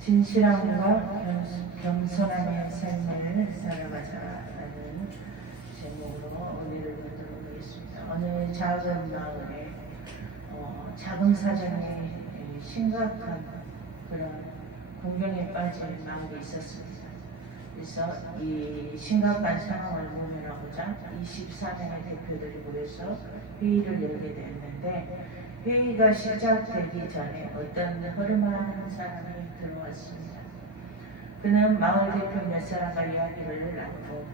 진실함과 겸손함의 삶을 살아가자라는 제목으로 은혜를 듣도록 하겠습니다. 어느 작은 마을에 작은 사정이 심각한 그런 공경에 빠진 마을이 있었습니다. 그래서 이 심각한 상황을 모면하고자 24명의 대표들이 모여서 회의를 열게 되었는데, 회의가 시작되기 전에 어떤 허름한 사람이 들어왔습니다. 그는 마을 대표 몇 사람과 이야기를 나누고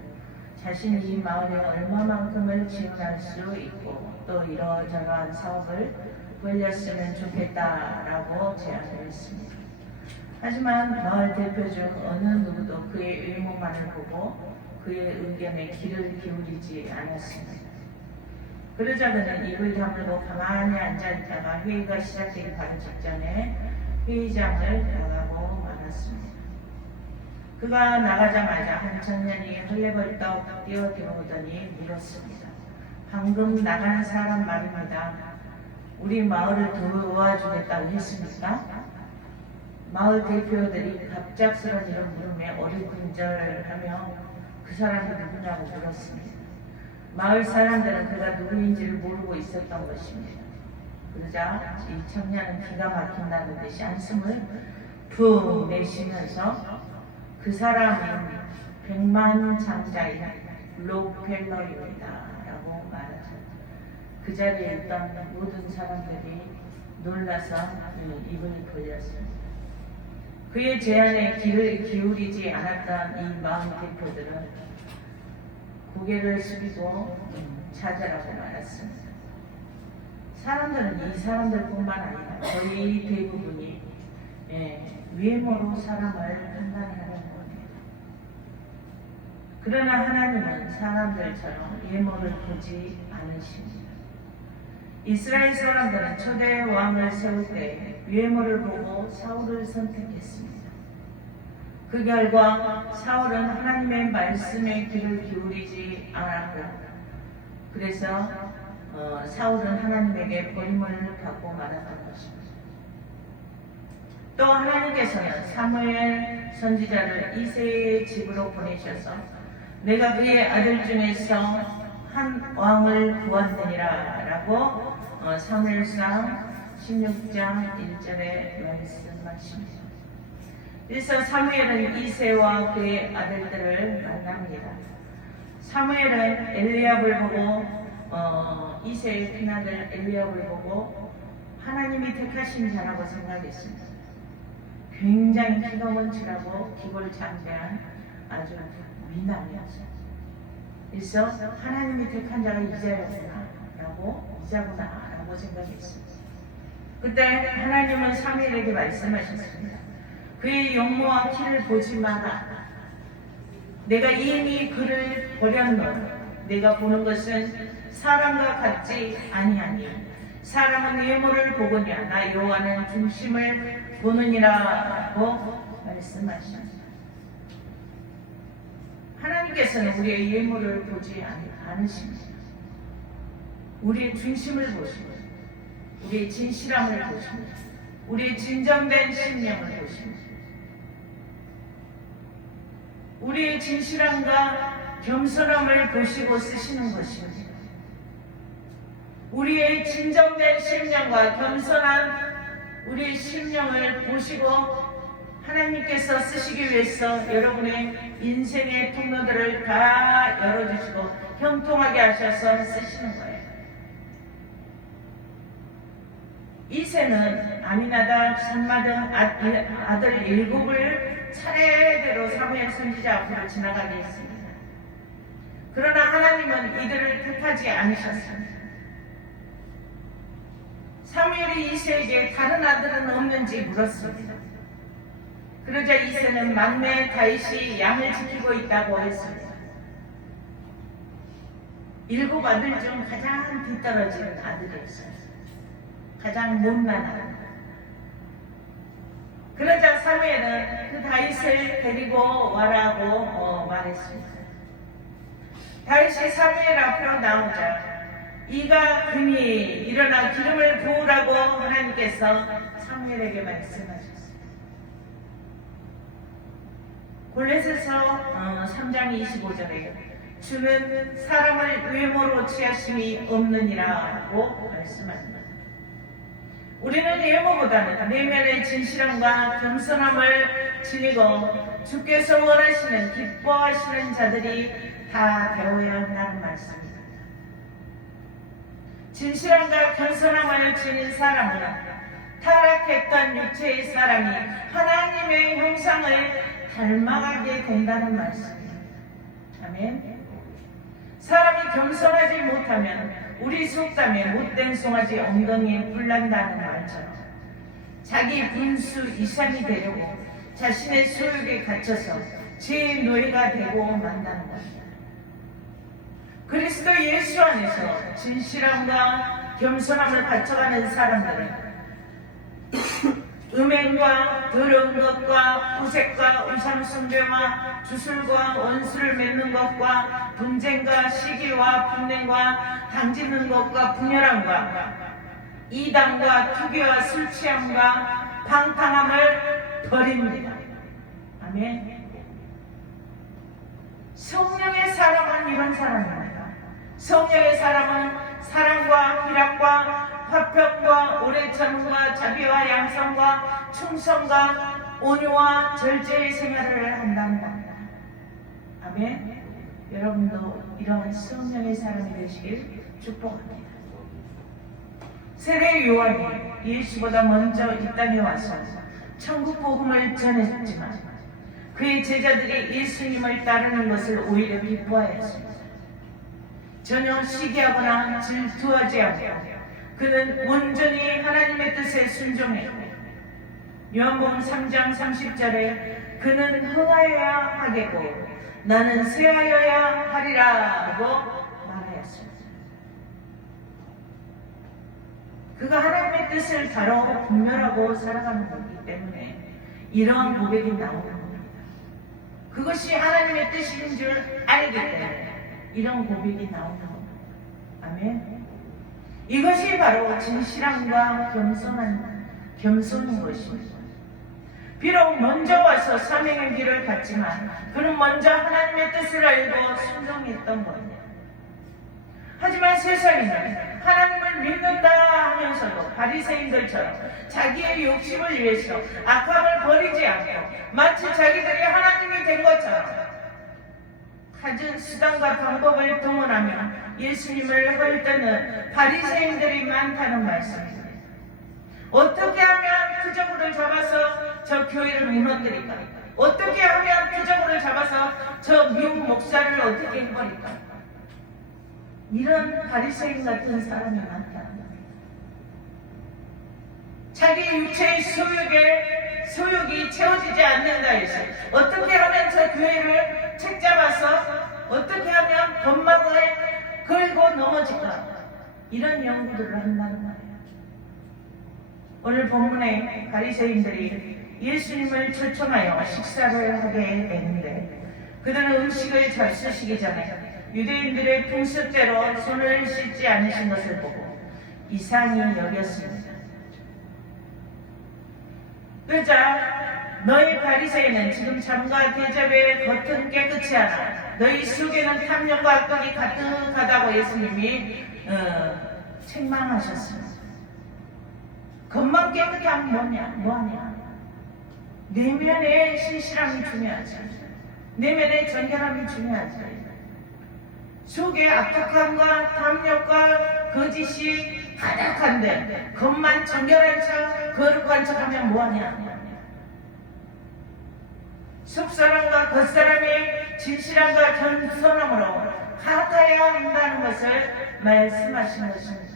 자신이 이 마을에 얼마만큼을 지원할 수 있고 또 이러저러한 사업을 벌렸으면 좋겠다라고 제안을 했습니다. 하지만 마을 대표 중 어느 누구도 그의 외모만을 보고 그의 의견에 귀를 기울이지 않았습니다. 그러자 그는 입을 다물고 가만히 앉아있다가 회의가 시작되기 바로 직전에 회의장을 나가고 말았습니다. 그가 나가자마자 한 청년이 헐레벌떡 뛰어들어오더니 물었습니다. 방금 나가는 사람 말입니다. 우리 마을을 도와주겠다고 했습니까? 마을 대표들이 갑작스런 이런 물음에 어리둥절하며 그 사람이 누구냐고 물었습니다. 마을 사람들은 그가 누구인지를 모르고 있었던 것입니다. 그러자 이 청년은 기가 막힌다는 듯이 한숨을 푹 내쉬면서 그 사람은 백만장자인 록펠러입니다 라고 말하죠. 그 자리에 있던 모든 사람들이 놀라서 입을 벌렸습니다. 그의 제안에 귀를 기울이지 않았던 이 마을 대표들은 고개를 숙이고 찾아라고 말했습니다. 사람들은 이 사람들뿐만 아니라 거의 대부분이 외모로 사람을 판단하는 겁니다. 그러나 하나님은 사람들처럼 외모를 보지 않으십니다. 이스라엘 사람들은 초대 왕을 세울 때 외모를 보고 사울을 선택했습니다. 그 결과 사울은 하나님의 말씀에 귀를 기울이지 않았고, 그래서 사울은 하나님에게 버림을 받고 말았던 것입니다. 또 하나님께서는 사무엘 선지자를 이새의 집으로 보내셔서 내가 그의 아들 중에서 한 왕을 구하느니라 라고 사무엘상 16장 1절에 말씀하십니다. 그래서 사무엘은 이새와 그의 아들들을 만납니다. 사무엘은 엘리압을 보고 이새의 큰아들 엘리압을 보고 하나님이 택하신 자라고 생각했습니다. 굉장히 키가 원칠하고 기골장대한 아주 미남이었어요. 그래서 하나님이 택한 자가 이자구나 라고 생각했습니다. 그때 하나님은 사무엘에게 말씀하셨습니다. 그의 영모와 키를 보지 마라. 내가 이미 그를 버렸노라. 내가 보는 것은 사람과 같지 아니하니 사람은 외모를 보거냐 나 여호와는 중심을 보느니라고 말씀하십니다. 하나님께서는 우리의 외모를 보지 않으십니다. 우리의 중심을 보십니다. 우리의 진실함을 보십니다. 우리의 진정된 심령을 보십니다. 우리의 진실함과 겸손함을 보시고 쓰시는 것입니다. 우리의 진정된 심령과 겸손한 우리의 심령을 보시고 하나님께서 쓰시기 위해서 여러분의 인생의 통로들을 다 열어주시고 형통하게 하셔서 쓰시는 거예요. 이새는 아미나답, 삼마 등 아들 7을 차례대로 사무엘 선지자 앞으로 지나가게 했습니다. 그러나 하나님은 이들을 택하지 않으셨습니다. 사무엘이 이새에게 다른 아들은 없는지 물었습니다. 그러자 이새는 막내 다윗이 양을 지키고 있다고 했습니다. 7 아들 중 가장 뒤떨어진 아들이었어요. 가장 못난 아들. 그러자 사무엘은 그 다윗을 데리고 와라고 말했습니다. 다윗이 사무엘 앞으로 나오자 이가 금이 일어나 기름을 부으라고 하나님께서 사무엘에게 말씀하셨습니다. 골로새서 3장 25절에 주는 사람을 외모로 취하심이 없느니라고 말씀합니다. 우리는 외모보다는 내면의 진실함과 겸손함을 지니고 주께서 원하시는 기뻐하시는 자들이 다 되어야 한다는 말씀입니다. 진실함과 겸손함을 지닌 사람은 타락했던 육체의 사람이 하나님의 형상을 닮아가게 된다는 말씀입니다. 아멘. 사람이 겸손하지 못하면 우리 속담에 못된 송아지 엉덩이에 불난다는 말처럼 자기 분수 이상이 되려고 자신의 소욕에 갇혀서 죄의 노예가 되고 만다는 것입니다. 그리스도 예수 안에서 진실함과 겸손함을 갖춰가는 사람들은 음행과 더러운 것과 후색과 우상숭배와 주술과 원수를 맺는 것과 분쟁과 시기와 분냉과 당짓는 것과 분열함과 이단과 투기와 술취함과 방탕함을 버립니다. 아멘. 성령의 사람은 이런 사람입니다. 성령의 사람은 사랑과 희락과 화평과 오래 참음과 자비와 양성과 충성과 온유와 절제의 생활을 한다는 겁니다. 아멘. 여러분도 이런 성령의 사람이 되시길 축복합니다. 세례 요한이 예수보다 먼저 이 땅에 와서 천국 복음을 전했지만 그의 제자들이 예수님을 따르는 것을 오히려 기뻐하였습니다. 전혀 시기하거나 질투하지 않고 그는 온전히 하나님의 뜻에 순종했고 요한복음 3장 30절에 그는 흥하여야 하겠고 나는 쇠하여야 하리라고 말하였습니다. 그가 하나님의 뜻을 바로 분별하고 살아가는 거기 때문에 이러한 고백이 나오는 겁니다. 그것이 하나님의 뜻인 줄 알기 때문에 이런 고백이 나오는 겁니다. 아멘. 이것이 바로 진실함과 겸손인 것입니다. 비록 먼저 와서 사명의 길을 갔지만 그는 먼저 하나님의 뜻을 알고 순종했던 겁니다. 하지만 세상에는 하나님을 믿는다 하면서도 바리새인들처럼 자기의 욕심을 위해서 악함을 버리지 않고 마치 자기들이 하나님이 된 것처럼 갖은 수단과 방법을 동원하며 예수님을 헐뜯는 바리새인들이 많다는 말씀입니다. 어떻게 하면 표적으로 잡아서 저 교회를 무너뜨릴까? 어떻게 하면 표적으로 잡아서 저 미국 목사를 어떻게 해버릴까? 이런 바리새인 같은 사람이 많다는 겁니다. 자기 육체의 소욕이 채워지지 않는다 해서 어떻게 하면 저 교회를 책잡아서 어떻게 하면 법망을 걸고 넘어질까? 이런 연구들을 한다는 말이에요. 오늘 본문에 바리새인들이 예수님을 초청하여 식사를 하게 되는데 그들은 음식을 잡수시기 전에 유대인들의 풍습대로 손을 씻지 않으신 것을 보고 이상히 여겼습니다. 그러자 너희 바리새인은 지금 잠과 대접의 겉은 깨끗이 하나 너희 속에는 탐욕과 악독이 가득하다고 예수님이 책망하셨습니다. 겉만 깨끗게 하면 뭐하냐? 내면의 신실함이 중요하지. 내면의 정결함이 중요하지. 속에 악독함과 탐욕과 거짓이 가득한데 겉만 정결한 척, 거룩한 척 하면 뭐하냐? 속사람과 겉사람이 진실함과 겸손함으로 같아야 한다는 것을 말씀하신 것입니다.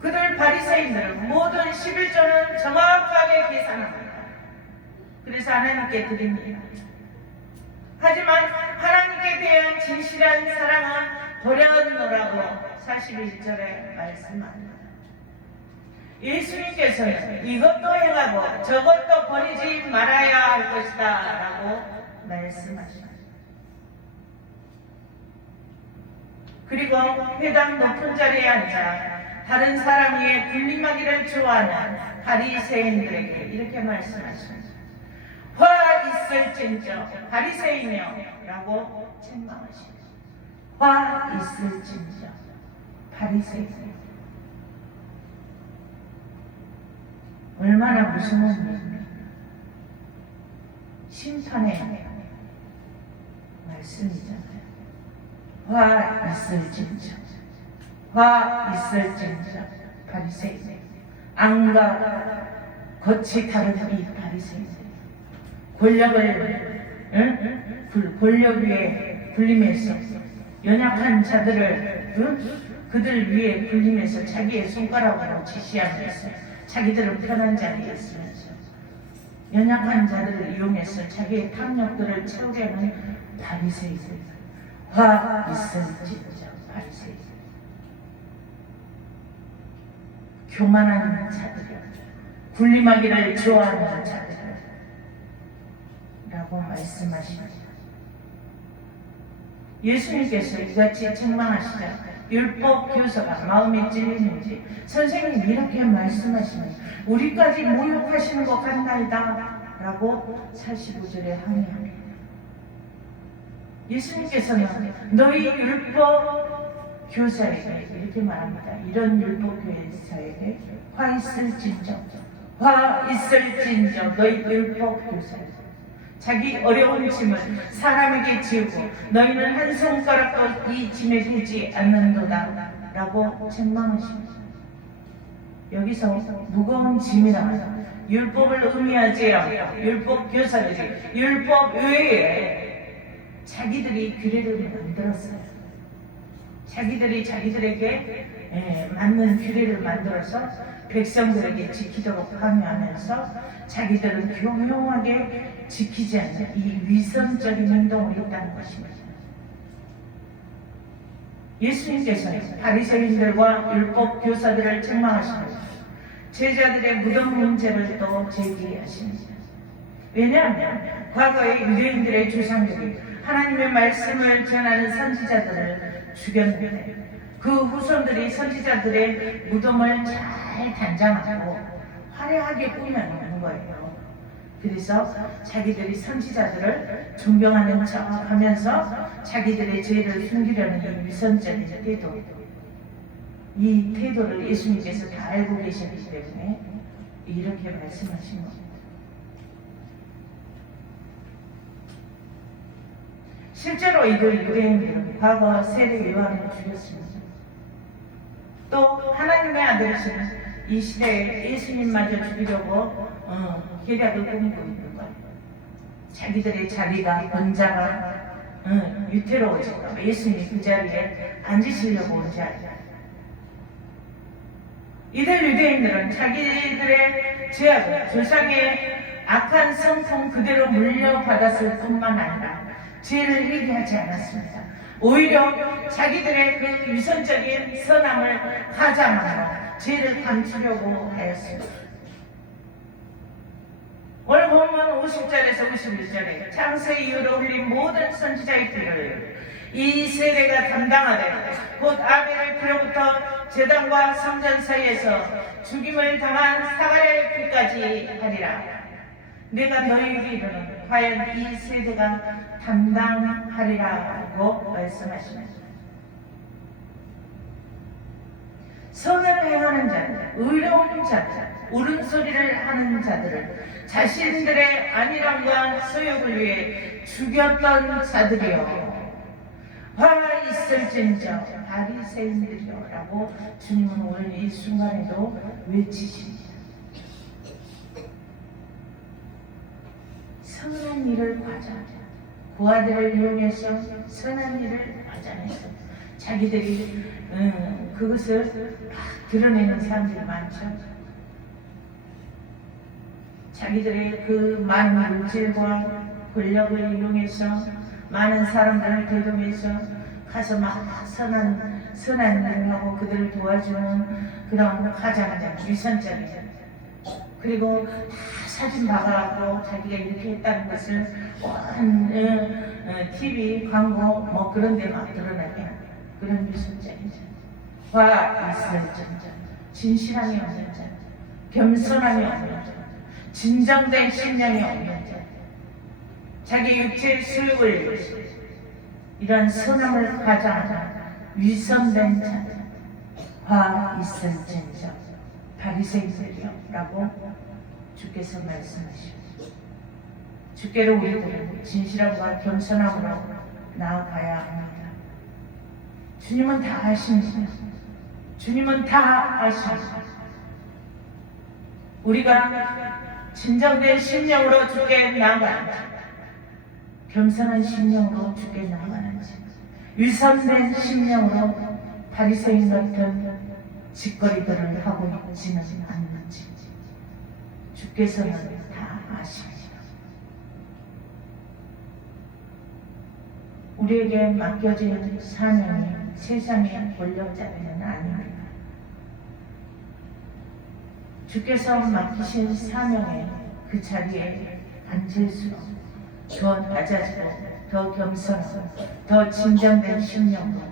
그들 바리새인들은 모든 11조는 정확하게 계산합니다. 그래서 하나님께 드립니다. 하지만 하나님께 대한 진실한 사랑은 버려놓으라고 41절에 말씀합니다. 예수님께서는 이것도 행하고 저것도 버리지 말아야 할 것이다 라고 말씀하십니다. 그리고 회당 높은 자리에 앉아 다른 사람 위에 군림하기를 좋아하는 바리새인들에게 이렇게 말씀하십니다. 화 이 있을진저 바리새이며 라고 책망하시고, 화 있을진저 바리새이며. 얼마나 무서운 일입니까? 심판의 말씀이잖아요. 화 있을진저, 화 있을진저 바리새이며. 안과 겉이 다른 이 바리새이며, 권력 위에 불림해서 연약한 자들을 그들 위에 불림해서 자기의 손가락으로 지시하면서 자기들은 편한 자리에 있으면서 연약한 자들을 이용해서 자기의 탐욕들을 채우려는 바리새이들. 화 있을진저 바리새이들. 교만한 자들이요, 군림하기를 좋아하는 자들이라고 말씀하십니다. 예수님께서 이같이 책망하시자 율법 교사가 마음이 찔리는지, 선생님 이렇게 말씀하시니 우리까지 모욕하시는 것 같나이다 라고 45절에 항의합니다. 예수님께서는 너희 율법 교사에게 이렇게 말합니다. 이런 율법 교사에게 화 있을진저, 화 있을진저 너희 율법 교사에게. 자기 어려운 짐을 사람에게 지우고 너희는 한 손가락도 이 짐에 대지 않는도다 라고 책망하십니다. 여기서 무거운 짐이라 율법을 의미하지 않고 율법 교사들이 율법 외에 자기들이 규례를 만들었어요. 자기들이 자기들에게 맞는 규례를 만들어서 백성들에게 지키도록 강요하면서 자기들은 교묘하게 지키지 않는 이 위선적인 행동을 했다는 것입니다. 예수님께서는 바리새인들과 율법 교사들을 책망하시고 제자들의 무덤 문제를 또 제기하십니다. 왜냐하면 과거의 유대인들의 조상들이 하나님의 말씀을 전하는 선지자들을 죽였는데 그 후손들이 선지자들의 무덤을 잘 단장하고 화려하게 꾸며놓는 거예요. 그래서 자기들이 선지자들을 존경하는 척하면서 자기들의 죄를 숨기려는 이 위선적인 태도, 이 태도를 예수님께서 다 알고 계셨기 때문에 이렇게 말씀하신 겁니다. 실제로 이들 유대인들은 과거 세례 요한을 죽였습니다. 또 하나님의 아들이신 이 시대에 예수님마저 죽이려고 계략을 꾸미고 있는 거예요. 자기들의 자리가 권자가 유태로워질까 예수님이 그 자리에 앉으시려고 온 자리다. 이들 유대인들은 자기들의 죄악을 조상의 악한 성품 그대로 물려받았을 뿐만 아니라 죄를 회개하지 않았습니다. 오히려 자기들의 그 위선적인 선함을 가장하며 죄를 감추려고 하였습니다. 오늘 보면 50절에서 51절에 창세 이후로 흘린 모든 선지자의 피를 이 세대가 담당하되 곧 아벨의 피로부터 제단과 성전 사이에서 죽임을 당한 사가랴의 피까지 하리라. 내가 너희에게 이르는 과연 이 세대가 담당하리라고 말씀하십니다. 선을 행하는 자들, 의로운 자들, 옳은 소리를 하는 자들을 자신들의 안일함과 소욕을 위해 죽였던 자들이여 화 있을진저 바리새인들이여 라고 주님은 오늘 이 순간에도 외치십니다. 선한 일을 과장하자. 고아들을 이용해서 선한 일을 과장해서 자기들이 그것을 막 드러내는 사람들이 많죠. 자기들의 그 많은 물질과 권력을 이용해서 많은 사람들을 대동해서 가서 막 선한 일을 하고 그들을 도와주는 그런 가장 위선적인, 그리고 다 사진 박아갖고 자기가 이렇게 했다는 것을 TV 광고 뭐 그런 데 막 드러나게 그런 위선적인 자, 화 있을진저 진실함이 없는 자, 겸손함이 없는 자, 진정된 신념이 없는 자, 자기 육체의 수욕을 이런 선함을 가장하는 위선된 자들 화 있을진저 바리새인들이여라고 주께서 말씀하십니다. 주께로 우리들은 진실함과 겸손함으로 나아가야 합니다. 주님은 다 아십니다. 주님은 다 아십니다. 우리가 진정된 심령으로 주께 나아가는지, 겸손한 심령으로 주께 나아가는지, 위선된 심령으로 바리새인 같은 짓거리들을 하고 있지는 않는지 주께서는 다 아십니다. 우리에게 맡겨진 사명이 세상의 권력자들은 아닙니다. 주께서 맡기신 사명에 그 자리에 앉을수록 더 낮아지고 더 겸손하고 더 진정된 심령으로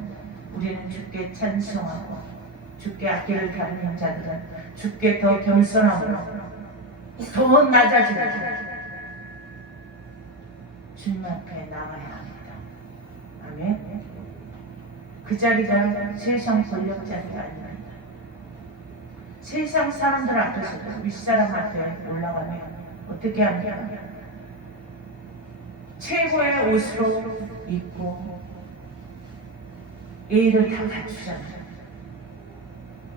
우리는 주께 찬송하고, 주께 악기를 다루는 자들은 주께 더 겸손함으로 더 낮아지고 주님 앞에 나가야 합니다. 아멘. 그 자리가 세상 권력자리가 아닙니다. 세상 사람들 앞에서 윗사람 앞에 올라가면 어떻게 합니까? 최고의 옷으로 입고 예의를 다 갖추잖아요.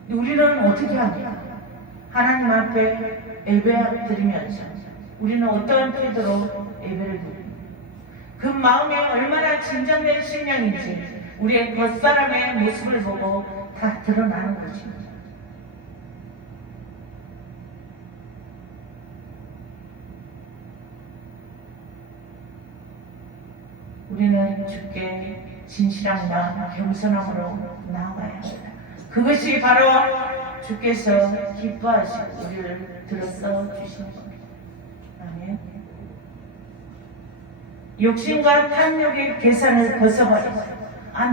우리는 어떻게 합니까? 하나님 앞에 예배 드리면서 우리는 어떠한 태도로 예배를 드립니까? 그 마음에 얼마나 진정된 심령인지 우리의 겉사람의 모습을 보고 다 드러나는 것입니다. 우리는 주께 진실함과 겸손함으로 나아가야 합니다. 그것이 바로 주께서 기뻐하시고 우리를 들어서 주시는 겁니다. 아멘. 욕심과 탐욕의 계산을 벗어버리세요.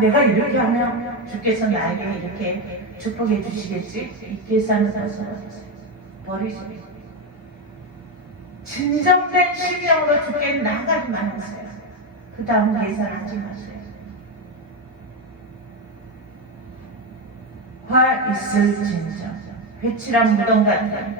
내가 이렇게 하면 주께서 나에게 이렇게 축복해 주시겠지? 이 계산을 벗어버리세요. 버리세요. 진정된 심령으로 주께 나아가기만 하세요. 그 다음 계산하지 마세요. 화 있을진저 회칠한 무덤 같은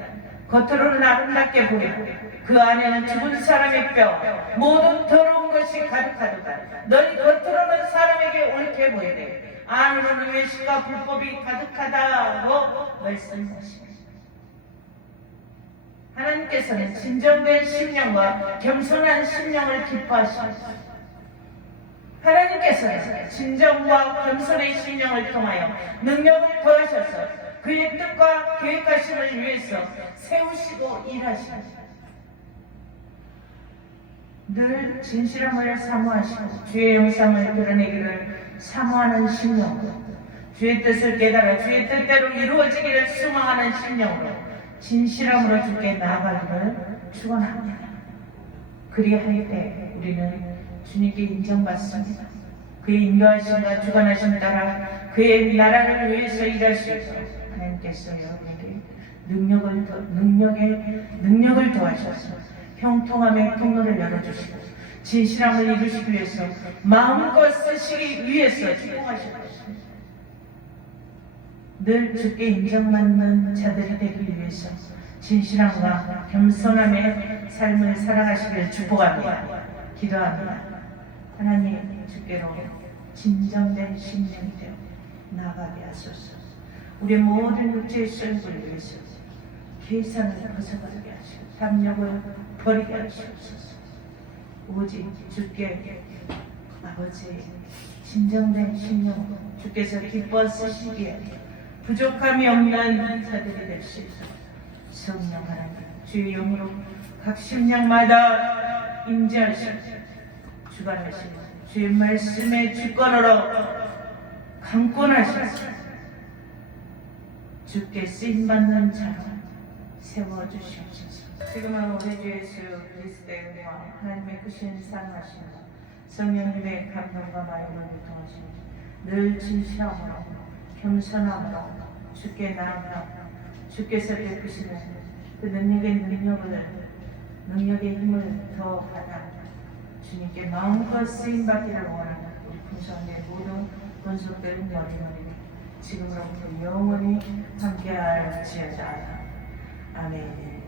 겉으로는 아름답게 보이고 그 안에는 죽은 사람의 뼈 모든 더러운 것이 가득하도다. 너희 겉으로는 사람에게 옳게 보이되 안으로는 외식과 불법이 가득하다고 말씀하십니다. 하나님께서는 진정된 심령과 겸손한 심령을 기뻐하십니다. 하나님께서는 진정과 겸손의 심령을 통하여 능력을 더하셔서 그의 뜻과 계획하심을 위해서 세우시고 일하십니다. 늘 진실함을 사모하시고 주의 영상을 드러내기를 사모하는 심령으로, 주의 뜻을 깨달아 주의 뜻대로 이루어지기를 소망하는 심령으로 진실함으로 주께 나아가기를 축원합니다. 그리할 때 우리는 주님께 인정받습니다. 그의 인도하심과 주관하심 따라 그의 나라를 위해서 일하시고 하나님께서 여러분에게 능력을 도와주셔서 형통함의 통로를 열어주시고 진실함을 이루시기 위해서 마음껏 쓰시기 위해서 축복하실 것입니다. 늘 주께 인정받는 자들이 되기 위해서 진실함과 겸손함의 삶을 살아가시기를 축복합니다. 기도합니다. 하나님 주께로 진정된 심령이 되어 나아가게 하소서. 우리 모든 육체의 수욕을 위해서 계산을 벗어버리게 하시고 탐욕을 버리게 하시옵소서. 오직 주께 아버지 진정된 심령으로 주께서 기뻐 쓰시기에 부족함이 없는 자들이 될 수 있어 성령 하나님 주의 영으로 각 심령마다 임재하시고 주관하시고 주의 말씀의 주권으로 강권하시고 주께 쓰임받는 자로 세워주시옵소서. 지금은 우리 주 예수 그리스도의 은혜와 하나님의 크신 사랑하심과 성령님의 감동과 마음을 교통하시며 늘 진실함으로 겸손함으로 주께 나아가 주께서 베푸시는 그 능력의 힘을 더 받아 주님께 마음껏 쓰임받기를 원하는 우리 풍성의 모든 본속들은 여리머리 지금으로부터 영원히 함께할지어다. 아멘.